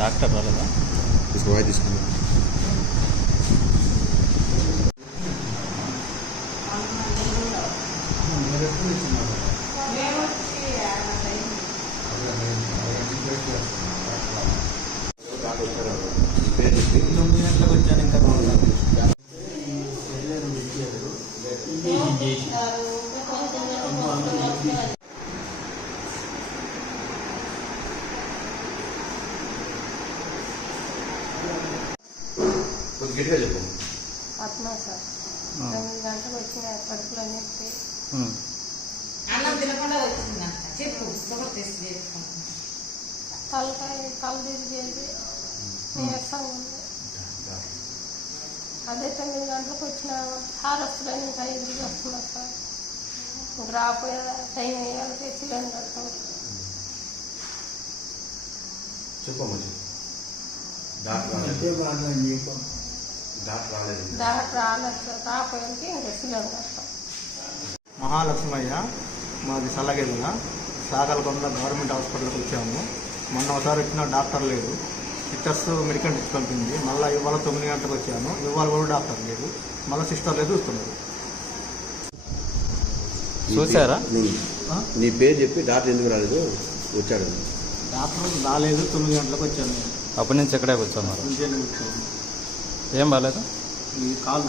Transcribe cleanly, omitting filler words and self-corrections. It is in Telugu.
డాక్టర్ రాలేదా? తీసుకున్నాం. గట్టిగా చెప్పు. ఆత్మ సార్ 9 గంటలకు వచ్చిన కడుపులో నొప్పి. అన్నం తినకుండా వచ్చిందంట. చెప్పు షుగర్ టెస్ట్ చేసుకుంటాం. తలకాయ తల తిరిగేది నీరసంగా ఉంది. అదే 9 గంటలకు వచ్చిన హారస్లో ఇంకా ఎదురు వస్తున్నా సార్. ఇంక రాకపోయే టైం అయ్యాలంటే సిలిండర్ చెప్పమ్మా. డాక్టర్ రాలేదు సార్. రాకపోయానికి ఇంకా సిలిండర్. మహాలక్ష్మయ్య, మాది సల్లగెల్ల సాగలకొండ గవర్నమెంట్ హాస్పిటల్కి వచ్చాము. మొన్న ఒకసారి వచ్చిన డాక్టర్ లేడు. సిస్టర్స్ మెడికల్ ఇచ్చి పంపింది. మళ్ళీ ఇవాళ 9 గంటలకు వచ్చాను. ఇవాళ కూడా డాక్టర్ లేదు. మళ్ళీ సిస్టర్ లేదు, చూస్తున్నారు. చూసారా? నీ పేరు చెప్పి డాక్టర్ ఎందుకు రాలేదు? వచ్చాడు డాక్టర్ రాలేదు. 9 గంటలకు వచ్చాను. అప్పటి నుంచి ఎక్కడే కూర్చున్నారు? వచ్చాను. ఏం బాగాలేదు? ఈ కాలు